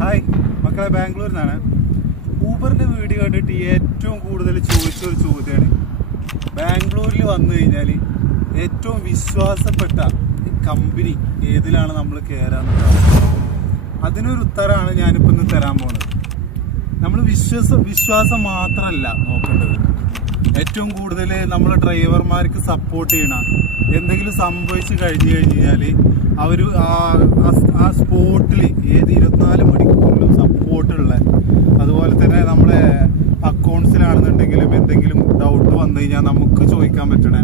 Hi മക്കളെ ബാംഗ്ലൂരിൽ നിന്നാണ് ഊബറിന്റെ വീഡിയോ കണ്ടിട്ട് ഏറ്റവും കൂടുതൽ ചോദിച്ച ഒരു ചോദ്യമാണ് ബാംഗ്ലൂരിൽ വന്നു കഴിഞ്ഞാൽ ഏറ്റവും വിശ്വാസപ്പെട്ട കമ്പനി ഏതിലാണ് നമ്മൾ കയറാന്നുള്ളത് അതിനൊരു ഉത്തരമാണ് ഞാനിപ്പോൾ ഇന്ന് തരാൻ പോണത്. നമ്മൾ വിശ്വാസ വിശ്വാസം മാത്രമല്ല നോക്കേണ്ടത്. ഏറ്റവും കൂടുതൽ നമ്മൾ ഡ്രൈവർമാർക്ക് സപ്പോർട്ട് ചെയ്യണ എന്തെങ്കിലും സംഭവിച്ചു കഴിഞ്ഞു കഴിഞ്ഞാൽ അവർ ആ സ്പോട്ടിൽ ഏത് ഇരുപത്തിനാല് മണിക്കൂറിലും സപ്പോർട്ടുള്ള അതുപോലെ തന്നെ നമ്മുടെ അക്കൗണ്ട്സിലാണെന്നുണ്ടെങ്കിലും എന്തെങ്കിലും ഡൗട്ട് വന്നു കഴിഞ്ഞാൽ നമുക്ക് ചോദിക്കാൻ പറ്റണേ.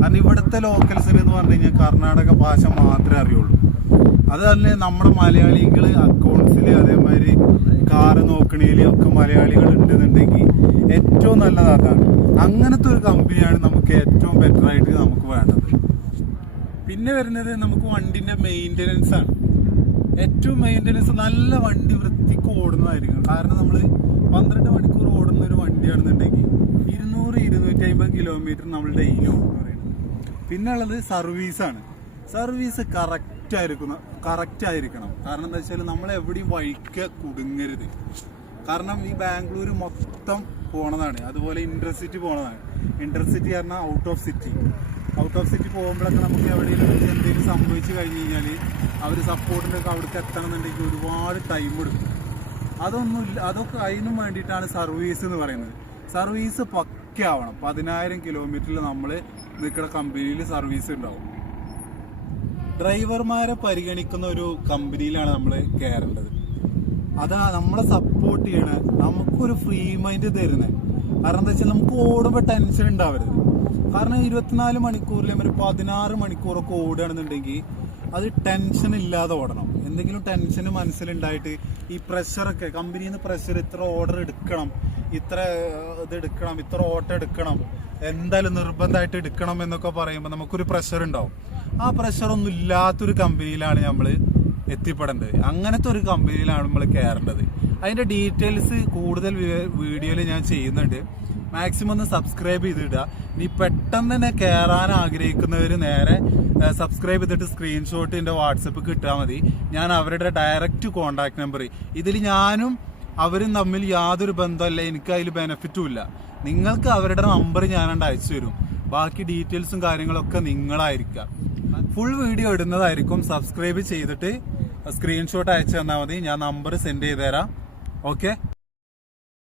കാരണം ഇവിടുത്തെ ലോക്കൽസിന് എന്ന് പറഞ്ഞു കഴിഞ്ഞാൽ കർണാടക ഭാഷ മാത്രമേ അറിയുള്ളൂ. അത് തന്നെ നമ്മുടെ മലയാളികൾ അക്കൗണ്ട്സിൽ അതേമാതിരി കാറ് നോക്കണേലും ഒക്കെ മലയാളികൾ ഉണ്ടെന്നുണ്ടെങ്കിൽ ഏറ്റവും നല്ലതാക്കാണ് അങ്ങനത്തെ ഒരു കമ്പനിയാണ് നമുക്ക് ഏറ്റവും ബെറ്റർ ആയിട്ട് നമുക്ക് വേണ്ടത്. പിന്നെ വരുന്നത് നമുക്ക് വണ്ടിന്റെ മെയിന്റനൻസ് ആണ്. ഏറ്റവും മെയിന്റനൻസ് നല്ല വണ്ടി വൃത്തിക്ക് ഓടുന്നതായിരിക്കും കാരണം നമ്മൾ പന്ത്രണ്ട് മണിക്കൂർ ഓടുന്ന ഒരു വണ്ടിയാണെന്നുണ്ടെങ്കിൽ ഇരുന്നൂറ് ഇരുന്നൂറ്റി അമ്പത് കിലോമീറ്റർ നമ്മൾ ഡെയിലി ഓടുന്നു പറയുന്നത്. പിന്നെ ഉള്ളത് സർവീസാണ് സർവീസ് കറക്റ്റ് ആയിരിക്കുന്ന കറക്റ്റ് ആയിരിക്കണം. കാരണം എന്താ വെച്ചാൽ നമ്മൾ എവിടെയും വഴിക്ക് കുടുങ്ങരുത്. കാരണം ഈ ബാംഗ്ലൂർ മൊത്തം പോണതാണ്. അതുപോലെ ഇന്റർസിറ്റി പോണതാണ്. ഇന്റർസിറ്റി പറഞ്ഞാൽ out of city out of city പോകുമ്പോഴൊക്കെ നമുക്ക് എവിടെയെങ്കിലും എന്തെങ്കിലും സംഭവിച്ചു കഴിഞ്ഞ് കഴിഞ്ഞാൽ അവർ സപ്പോർട്ടിനൊക്കെ അവിടേക്ക് എത്തണമെന്നുണ്ടെങ്കിൽ ഒരുപാട് ടൈം എടുക്കും. അതൊന്നുമില്ല അതൊക്കെ അതിനും വേണ്ടിയിട്ടാണ് സർവീസ് എന്ന് പറയുന്നത്. സർവീസ് പക്കയാവണം പതിനായിരം കിലോമീറ്ററിൽ നമ്മൾ നിൽക്കുന്ന കമ്പനിയിൽ സർവീസ് ഉണ്ടാവും. ഡ്രൈവർമാരെ പരിഗണിക്കുന്ന ഒരു കമ്പനിയിലാണ് നമ്മൾ കയറേണ്ടത് അതാ നമ്മളെ സപ്പോർട്ട് ചെയ്യണ. നമുക്കൊരു ഫ്രീ മൈൻഡ് തരുന്നത് കാരണം എന്താ വെച്ചാൽ നമുക്ക് ഓടുമ്പോൾ ടെൻഷൻ ഉണ്ടാവരുത് കാരണം ഇരുപത്തിനാല് മണിക്കൂറിൽ ഒരു പതിനാറ് മണിക്കൂറൊക്കെ ഓടുകയാണെന്നുണ്ടെങ്കിൽ അത് ടെൻഷൻ ഇല്ലാതെ ഓടണം. എന്തെങ്കിലും ടെൻഷൻ മനസ്സിലുണ്ടായിട്ട് ഈ പ്രഷറൊക്കെ കമ്പനിയിൽ നിന്ന് പ്രഷർ ഇത്ര ഓർഡർ എടുക്കണം ഇത്ര ഇത് എടുക്കണം ഇത്ര ഓട്ടം എടുക്കണം എന്തായാലും നിർബന്ധമായിട്ട് എടുക്കണം എന്നൊക്കെ പറയുമ്പോൾ നമുക്കൊരു പ്രഷർ ഉണ്ടാവും ആ പ്രഷർ ഒന്നും ഇല്ലാത്തൊരു കമ്പനിയിലാണ് നമ്മൾ എത്തിപ്പെടേണ്ടത്. അങ്ങനത്തെ ഒരു കമ്പനിയിലാണ് നമ്മൾ കയറേണ്ടത് അതിന്റെ ഡീറ്റെയിൽസ് കൂടുതൽ വീഡിയോയിൽ ഞാൻ ചെയ്യുന്നുണ്ട്. മാക്സിമം ഒന്ന് സബ്സ്ക്രൈബ് ചെയ്തിടുക. ഇനി പെട്ടെന്ന് തന്നെ കയറാൻ ആഗ്രഹിക്കുന്നവർ നേരെ സബ്സ്ക്രൈബ് ചെയ്തിട്ട് സ്ക്രീൻഷോട്ട് എന്റെ വാട്സപ്പ് കിട്ടാൽ മതി. ഞാൻ അവരുടെ ഡയറക്റ്റ് കോണ്ടാക്ട് നമ്പർ ഇതിൽ ഞാനും അവരും തമ്മിൽ യാതൊരു ബന്ധമല്ല എനിക്ക് അതിൽ ബെനിഫിറ്റും ഇല്ല. നിങ്ങൾക്ക് അവരുടെ നമ്പർ ഞാനണ്ട് അയച്ചു തരും. ബാക്കി ഡീറ്റെയിൽസും കാര്യങ്ങളൊക്കെ നിങ്ങളായിരിക്കാം ഫുൾ വീഡിയോ ഇടുന്നതായിരിക്കും. സബ്സ്ക്രൈബ് ചെയ്തിട്ട് സ്ക്രീൻഷോട്ട് അയച്ചു തന്നാൽ മതി. ഞാൻ നമ്പർ സെൻഡ് ചെയ്തു തരാം. ok?